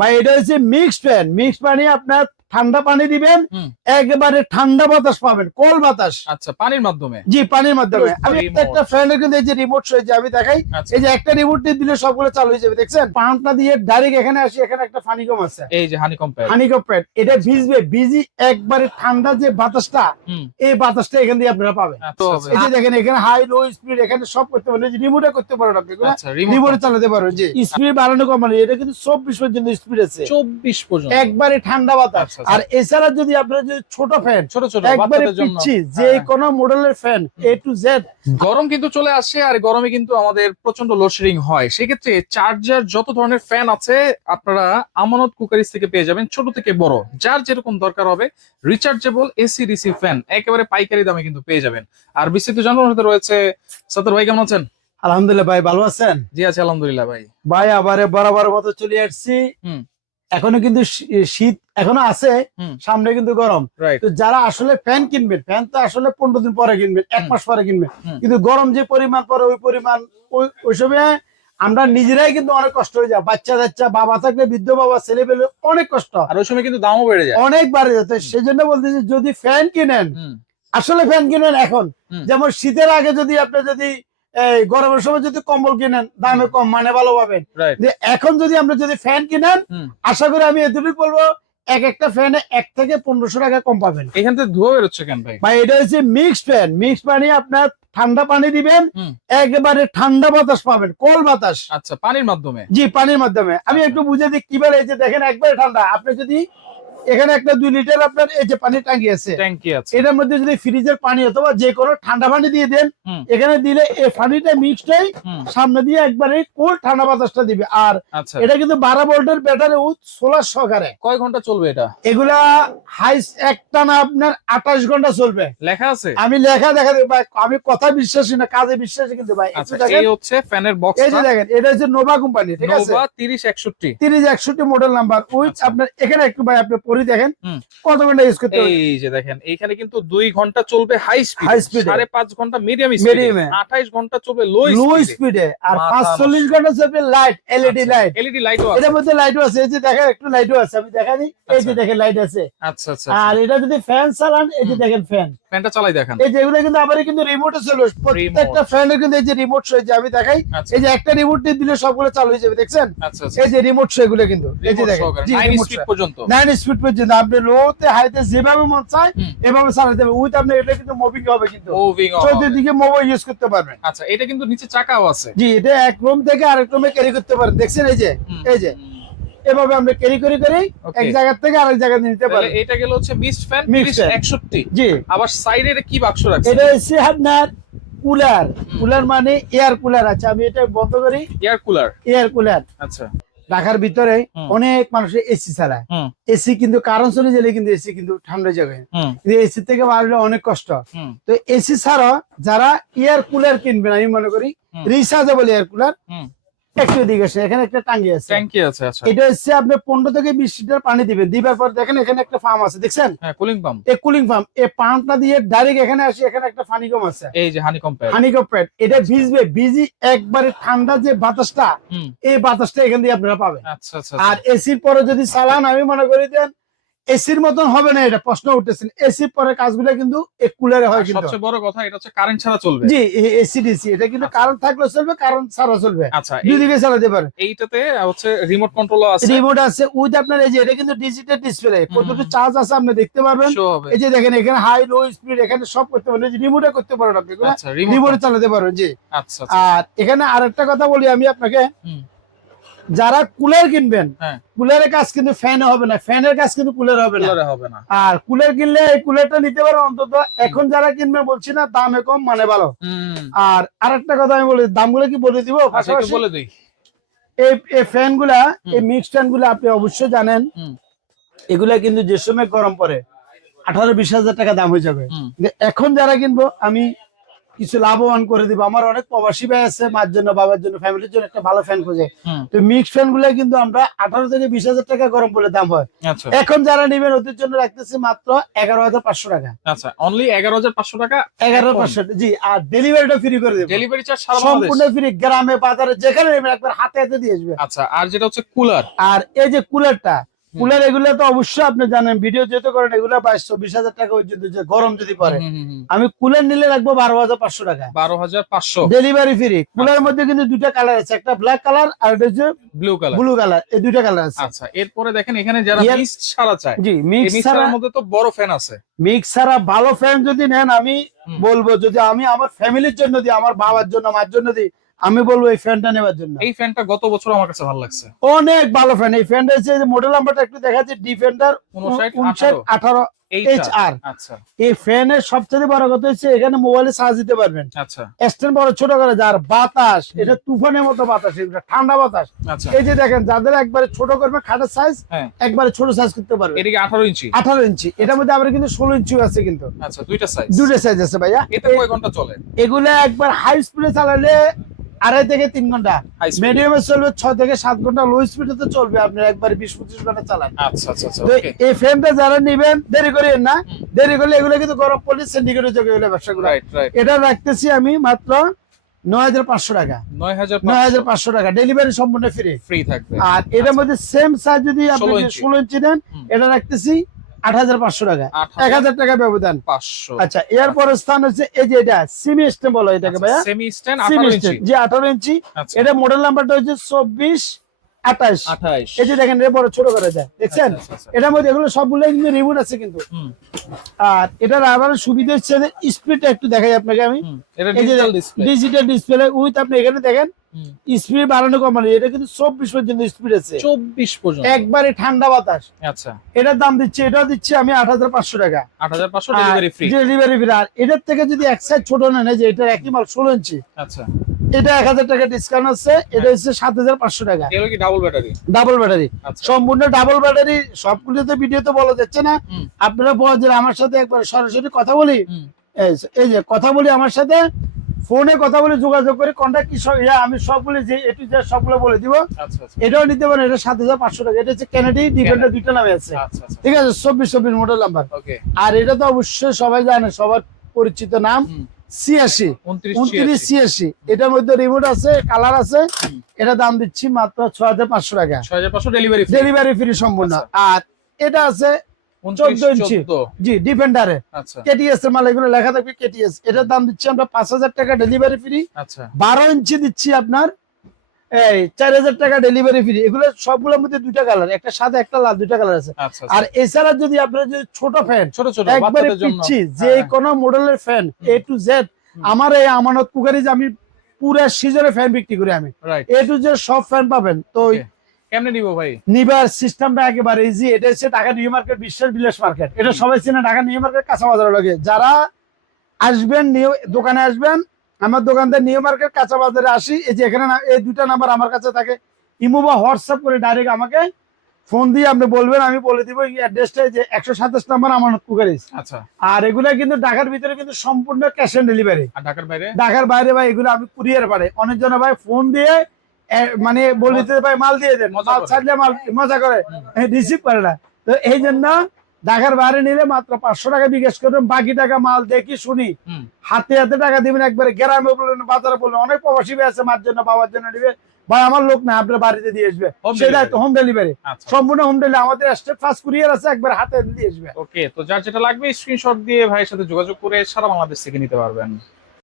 ভাই এটা হচ্ছে মিক্সড ফ্যান। মিক্সড পানি আপনার ঠান্ডা পানি দিবেন, একেবারে ঠান্ডা বাতাস পাবেন, কোল বাতাস। আচ্ছা, পানির মাধ্যমে? জি, পানির মাধ্যমে। আমি Remote। একটা ফ্যানের কিন্তু এই যে রিমোট রয়েছে, আমি দেখাই। আচ্ছা। এই যে একটা রিমোট দিয়ে দিলে সবগুলো চালু হয়ে যাবে, দেখছেন? পাম্পটা দিয়ে ডাইরেক্ট এখানে আসি, এখানে একটা হানিকম আছে, এই যে হানিকম প্যাড। Honeycomb pad. এটা ভিজবে, ভিজি একবারে ঠান্ডা যে বাতাসটা, এই বাতাসটা এখান দিয়ে আপনারা পাবেন। এই যে দেখেন এখানে হাই লো স্পিড, এখানে সব করতে পারেন, রিমোটে করতে পারেন আপনি, রিমোটে চালাতে পারবেন। জি, স্পিড বাড়ানো কমানো, এটা কিন্তু 24 পর্যন্ত স্পিড আছে, 24 পর্যন্ত একবারে ঠান্ডা বাতাস। আর এছাড়া যদি আপনারা যদি ছোট ফ্যান, ছোট একবারে পিচ্ছি যে কোনো মডেলের ফ্যান A to Z। গরম কিন্তু চলে আসে, আর গরমে কিন্তু আমাদের প্রচন্ড লোডশেডিং হয়। সেক্ষেত্রে চার্জার যত ধরনের ফ্যান আছে আপনারা আমানত কুকারিজ থেকে পেয়ে যাবেন, ছোট থেকে বড়, যার যেরকম দরকার হবে। রিচার্জেবল এসি ডিসি ফ্যান একেবারে পাইকারি দামে কিন্তু পেয়ে যাবেন। আর বিস্তারিত জানানোর সাথে রয়েছে সত্তর ভাই, কেমন আছেন? আলহামদুলিল্লাহ ভাই, ভালো আছেন? জি আছি আলহামদুলিল্লাহ ভাই। ভাই আবারে বরাবর মতো চলে আসছি। এখনো কিন্তু শীত এখনো আছে, সামনে কিন্তু গরম। তো যারা আসলে ফ্যান কিনবেন, ফ্যান তো আসলে 15 দিন পরে কিনবেন, 1 মাস পরে কিনবেন, কিন্তু গরম যে পরিমাণ পরে ওই পরিমাণ ওই সময় আমরা নিজেরাই কিন্তু অনেক কষ্ট হয়ে যায়। বাচ্চা কাচ্চা, বাবা থাকলে, বৃদ্ধ বাবা, ছেলে পেলে অনেক কষ্ট, আর ওই সময় কিন্তু দামও বেড়ে যায়, অনেক বাড়ে যেত। সেই জন্য বলতেছি যদি ফ্যান কিনেন, আসলে ফ্যান কিনেন এখন। যেমন শীতের আগে যদি আপনি যদি এই গরমের সময় যদি কম্বল কিনেন, দামে কম, মানে ভালো পাবেন। এখন যদি আমরা যদি ফ্যান কিনেন, আশা করি আমি এটুকু বলবো, এক একটা ফ্যানে 1 থেকে 1500 টাকা কম পাবেন। এখান থেকে ধোয়া বেরোচ্ছে কেন ভাই? ভাই এটা হচ্ছে মিক্সড ফ্যান। মিক্সড পানি আপনার ঠান্ডা পানি দিবেন, একেবারে ঠান্ডা বাতাস পাবেন, কোল বাতাস। আচ্ছা, পানির মাধ্যমে? জি, পানির মাধ্যমে। আমি একটু বুঝে দিই কি বলে। এই যে দেখেন একবারে ঠান্ডা। আপনি যদি এখানে একটা 2 লিটার আপনার এই যে পানি ট্যাঙ্কি আছে, এটার মধ্যে যদি ফ্রিজের পানি অথবা যে কোনো ঠান্ডা পানি দিয়ে দেন, এখানে দিলে এই পানিটা মিক্সডই সামনে দিয়ে একবারে কোল ঠান্ডা বাতাসটা দিবে। আর এটা কিন্তু 12 ভোল্টের ব্যাটারি সোলার সহকারে। কয় ঘন্টা চলবে এটা? এগুলা হাইস একটানা আপনার 28 ঘন্টা চলবে, লেখা আছে। আমি লেখা দেখা দেব ভাই, আমি কথা বিশ্বাসী না, কাজে বিশ্বাসী কিন্তু ভাই। এই হচ্ছে ফ্যানের বক্স। এই যে দেখেন এটা হচ্ছে নোভা কোম্পানি, ঠিক আছে? Nova 3061 3061 model number. উইথ আপনার এখানে একটু ভাই আপনি পরি দেখেন কত ঘন্টা ইউজ করতে হবে। এই যে দেখেন এইখানে কিন্তু 2 ঘন্টা চলবে হাই স্পিড, 5.5 ঘন্টা মিডিয়াম স্পিডে, 28 ঘন্টা চলবে লো স্পিডে, আর 45 ঘন্টা চলবে লাইট, এলইডি লাইট। এলইডি লাইটও আছে, এর মধ্যে লাইটও আছে। এই যে দেখেন একটু লাইটও আছে, আমি দেখানি। এই যে দেখেন লাইট আছে। আচ্ছা আচ্ছা। আর এটা যদি ফ্যান চালান, এই যে দেখেন ফ্যানটা চালাই দেখেন। এই যে এগুলো কিন্তু আবার কিন্তু রিমোটে চলে, প্রত্যেকটা ফ্যানের কিন্তু এই যে রিমোট রয়েছে, আমি দেখাই। এই যে একটা রিমোট দিয়ে দিলে সবগুলো চালু হয়ে যাবে, দেখছেন? এই যে রিমোট সেগুলো কিন্তু এই যে দেখেন 9 স্পিড পর্যন্ত, 9 স্পিড পর্যন্ত আপনি লোতে হাইতে যেভাবে মন চায় এভাবে চালাতে হবে। উইথ আপনি এটা কিন্তু মুভিং হবে, কিন্তু চতুর্দিকে মোবাইল ইউজ করতে পারবেন। আচ্ছা, এটা কিন্তু নিচে চাকাও আছে। জি, এটা এক রুম থেকে আরেক রুমে ক্যারি করতে পারেন, দেখছেন? এই যে এভাবে আমরা ক্যারি করে এক জায়গা থেকে আরেক জায়গায় নিতে পারি। এটা গেল হচ্ছে মিক্সড ফ্যান 3061। জি, আবার সাইডে এটা কি বাক্স রাখছে? এটা হচ্ছে আপনার কুলার। কুলার মানে এয়ার কুলার আছে। আমি এটা বন্ধ করি, এয়ার কুলার। আচ্ছা, ঢাকার ভিতরে অনেক মানুষের এসি চালায়। এসি কিন্তু কারণ চলে গেলে কিন্তু এসি কিন্তু ঠান্ডা জায়গায়, কিন্তু এসি থেকে বাড়লে অনেক কষ্ট। তো এসি ছাড়া যারা এয়ার কুলার কিনবেন, আমি মনে করি রিচার্জেবল এয়ার কুলার, একটু দিকে এখানে একটা ট্যাঙ্কি আছে। আচ্ছা, এটা হচ্ছে আপনি 15 থেকে 20 লিটার পানি দিবেন। দিবার পর দেখেন এখানে একটা পাম্প আছে, দেখছেন? Cooling pump. এই কুলিং পাম্প, এই পাম্পটা দিয়ে ডাইরেক্ট এখানে আসি, এখানে একটা হানিকম আছে, এই যে হানিকম প্যাড। এটা ভিজবে, ভিজি একবারে ঠান্ডা যে বাতাসটা, এই বাতাসটা এখান দিয়ে আপনারা পাবেন। আচ্ছা আচ্ছা। আর এসির পরে যদি চালান, আমি মনে করি দেন এসির মতন হবে না, এটা প্রশ্ন উঠতেছেন। এসির পরে কাজগুলো কিন্তু এক কুলারে হয়। কিন্তু সবচেয়ে বড় কথা এটা হচ্ছে কারেন্ট ছাড়া চলবে। জি, এসি ডিসি এটা কিন্তু কারেন্ট থাকলে চলবে, কারেন্ট ছাড়া চলবে। আচ্ছা, দুদিকে চালাতে পারে। এইটাতে হচ্ছে রিমোট কন্ট্রোলও আছে, রিমোট আছে উইথ আপনার। এই যে এটা কিন্তু ডিজিটাল ডিসপ্লে, কতটুকু চার্জ আছে আপনি দেখতে পারবেন। এই যে দেখেন এখানে হাই লো স্পিড, এখানে সব করতে পারেন। রিমোটে করতে পারেন আপনি, রিমোটে চালাতে পারবেন। জি, আচ্ছা। আর এখানে আরেকটা কথা বলি আমি আপনাকে, যারা কুলার কিনবেন, কুলারের কাজ কিন্তু ফ্যানে হবে না, ফ্যানের কাজ কিন্তু কুলার হবে না। আর কুলার কিনলে এই কুলারটা নিতে পারেন অন্তত। এখন যারা কিনবেন বলছি না, দামে কম মানে ভালো। আর আরেকটা কথা আমি বলি, দামগুলো কি বলে দিব? বলে দিই। এই ফ্যান গুলা, এই মিক্সড ফ্যান গুলা আপনি অবশ্যই জানেন, এগুলা কিন্তু যে সময় গরম পড়ে 18-20 হাজার টাকা দাম হয়ে যাবে। এখন যারা কিনবো, আমি কিছু লাভবান করে দিব। আমার অনেক প্রবাসী ভাই আছে, মার জন্য, বাবার জন্য, ফ্যামিলির জন্য একটা ভালো ফ্যান খোঁজে। তো মিক্স ফ্যান গুলো কিন্তু আমরা 18 থেকে 20,000 টাকা গরম বলে দাম হয়। এখন যারা নেবেন ওদের জন্য রাখতেছি মাত্র 11,500 টাকা। আচ্ছা, অনলি 11,500 টাকা। 11,500 জি। আর ডেলিভারিটা ফ্রি করে দেব, ডেলিভারি চার্জ সারা সম্পূর্ণ ফ্রি, গ্রামে বাজারে যেখানে নেবেন একবার হাতে হাতে দিয়ে আসবে। আচ্ছা, আর যেটা হচ্ছে কুলার, আর এই যে কুলারটা, কুলার এগুলো তো অবশ্যই আপনি জানেন, ভিডিও যেহেতু করেন, এগুলো 22,000-20,000 টাকা পর্যন্ত যে গরম যদি পড়ে। আমি কুলার নিলে রাখবো 12,500 টাকা, 12,500 ডেলিভারি ফ্রি। কুলারের মধ্যে কিন্তু দুইটা কালার আছে, একটা ব্ল্যাক কালার আর একটা হচ্ছে ব্লু কালার, এই দুইটা কালার আছে। আচ্ছা, এরপরে দেখেন এখানে যারা মিক্স ছাড়া চায়, জি, মিক্স ছাড়ার মধ্যে তো বড় ফ্যান আছে। মিক্স ছাড়া ভালো ফ্যান যদি নেন, আমি বলবো, যদি আমি আমার ফ্যামিলির জন্য দিই, আমার বাবার জন্য, মার জন্য দিই, আমি বলবো এই ফ্যানটা নেওয়ার জন্য। এই ফ্যানটা গত বছর আমার কাছে ভালো লাগছে, অনেক ভালো ফ্যান। এই ফ্যানটা হচ্ছে মডেল নাম্বারটা একটু দেখাচ্ছি, ডিফেন্ডার 5918 HR। আচ্ছা, এই ফ্যানের সবচেয়ে বড় কথা হচ্ছে এখানে মোবাইলে চার্জ দিতে পারবেন। আচ্ছা, স্ট্যান্ড বড় ছোট করে, যার বাতাস, এটা তুফানের মতো বাতাস, এটা ঠান্ডা বাতাস। আচ্ছা, এই যে দেখেন, যাদের একবারে ছোট করবে খাটের সাইজ, একবারে ছোট সাইজ করতে পারবে। এটা কি 18 ইঞ্চি? 18 ইঞ্চি। এটার মধ্যে আবার কিন্তু 16 ইঞ্চি আছে কিন্তু। আচ্ছা, দুইটা সাইজ আছে ভাইয়া। এতে কয় ঘন্টা চলে? এগুলা একবার হাই স্পিডে চালালে 2.5 থেকে 3 ঘন্টা, মিডিয়ামে চলবে 6 থেকে 7 ঘন্টা, লো স্পিডে তো চলবে আপনার একবার 20-25 ঘন্টা চালান। আচ্ছা, আচ্ছা, আচ্ছা, তো এই ফ্যানটা যারা নেবেন, দেরি করেন না, দেরি করলে এগুলো কিন্তু গরম পড়লে সিন্ডিকেটের যোগে এগুলো ব্যবসা করে। এটা রাখতেছি আমি মাত্র 9,500 টাকা, 9,500 টাকা, ডেলিভারি সম্পূর্ণ ফ্রি থাকবে। আর এটার মধ্যে সেম সাইজ যদি আপনি 16 ইঞ্চি নেন, এটা রাখতেছি 8,500 টাকা, 1,000 টাকা ব্যবধান। 500। আচ্ছা, এরপর স্থান হচ্ছে এই যে এটা সেমি স্ট্যান্ড বলা এটাকে ভাইয়া, সেমি স্ট্যান্ড 18 ইঞ্চি, জি 18 ইঞ্চি। এটা মডেল নাম্বারটা হচ্ছে 2428। এই যে দেখেন, এর বড় ছোট করে যায়, দেখছেন? এটার মধ্যে এগুলো সবগুলো কিন্তু রিমোট আছে কিন্তু। আর এটার আবার সুবিধা হচ্ছে স্পিডটা একটু দেখাই আপনাকে আমি। এটা ডিজিটাল ডিসপ্লে উইথ, আপনি এখানে দেখেন স্পিড বাড়ানো কমানো, এটা কিন্তু 24 পর্যন্ত স্পিড আছে, 24 পর্যন্ত, একবারে ঠান্ডা বাতাস। আচ্ছা, এটার দাম দিচ্ছি, এটাও দিচ্ছি আমি 8,500 টাকা, 8,500 ডেলিভারি ফ্রি। আর এটার থেকে যদি এক সাইজ ছোট নেন, যে এটা একই মাল 16 ইঞ্চি, আচ্ছা, এটা 1,000 টাকা ডিসকাউন্ট আছে, এটা হচ্ছে 7,500 টাকা। এগুলো কি ডাবল ব্যাটারি? ডাবল ব্যাটারি, সম্পূর্ণ ডাবল ব্যাটারি। সবগুলো তো ভিডিওতে বলা যাচ্ছে না, আপনারা বলেন আমার সাথে একবার সরাসরি কথা বলি, এই যে কথা বলি, আমার সাথে ফোনে কথা বলে যোগাযোগ করে কন্টাক্ট কি আমি সবগুলো যে এটু যে সবগুলো বলে দিব। এটাও নিতে পারেন, এটা 7,500 টাকা। এটা হচ্ছে কেনেডি ডিফেন্ডার, দুইটা নামে আছে, ঠিক আছে, 24 মডেল নাম্বার। আর এটা তো অবশ্যই সবাই জানে, সবার পরিচিত নাম 86 2986। এটার মধ্যে রিমোট আছে, কালার আছে। এটা দাম দিচ্ছি মাত্র 6,500 টাকা, 6,500 ডেলিভারি ফ্রি সম্পূর্ণ। আর এটা আছে 14 ইঞ্চি, জি ডিফেন্ডারে, কেটিএস এর মাল, এগুলো লেখা থাকবে কেটিএস। এটার দাম দিচ্ছি আমরা 5,000 টাকা, ডেলিভারি ফ্রি। 12 ইঞ্চি দিচ্ছি আপনার এই 4,000 টাকা, ডেলিভারি ফ্রি। এগুলো সবগুলোর মধ্যে দুইটা কালার, একটা সাদা একটা লাল, দুইটা কালার আছে। আর এছাড়া যদি আপনার যদি ছোট ফ্যান, একবারে পিচ্ছি যে কোনো মডেলের ফ্যান A to Z, আমার এই আমানত কুকারি, আমি পুরো সিজনে ফ্যান বিক্রি করি, আমি A to Z সব ফ্যান পাবেন। তো কেমনে নিব ভাই? নিবার সিস্টেমটা একেবারে ইজি। এটা হচ্ছে ঢাকা নিউ মার্কেট, বিশ্বের বিলাস মার্কেট, এটা সবাই চেনে, ঢাকা নিউ মার্কেট কাঁচা বাজারের লগে। যারা আসবেন দোকানে আসবেন, আমার দোকানদার নিউ মার্কেট কাঁচা বাজারে আসি। এই যে এখানে এই দুইটা নাম্বার আমার কাছে থাকে, ইমো বা হোয়াটসঅ্যাপ করে ডাইরেক্ট আমাকে ফোন দিয়ে আপনি বলবেন, আমি বলে দিব অ্যাড্রেসটা, যে 127 নাম্বার আমানত কুকারিজ। আচ্ছা, আর এগুলা কিন্তু ঢাকার ভিতরে কিন্তু সম্পূর্ণ ক্যাশ অন ডেলিভারি। আর ঢাকার বাইরে ভাই এগুলো আমি কুরিয়ার পারে। অনেকজন ভাই ফোন দিয়ে মানে বলিতে ভাই মাল দিয়ে দেন, মাল ছাড়লে মাল মজা করে, রিসিভ করে না। তো এই জন্য ঢাকার বাইরে নিলে মাত্র 500 টাকা বিকাশ করবেন, বাকি টাকা মাল দেখি শুনি হাতে হাতে টাকা দিবেন। একবারে গ্রামে বললেন, বাজারে বললেন, অনেক প্রবাসী আছে, মার জন্য বাবার জন্য নিবে, ভাই আমার লোক না, আপনার বাড়িতে দিয়ে আসবে, সেটা হোম ডেলিভারি, সম্পূর্ণ হোম ডেলিভারি। আমাদের স্টেট ফাস্ট কুরিয়ার আছে, একবার হাতে দিয়ে আসবে। ওকে, তো যার যেটা লাগবে স্ক্রিনশট দিয়ে ভাইয়ের সাথে যোগাযোগ করে সারা বাংলাদেশ থেকে নিতে পারবেন।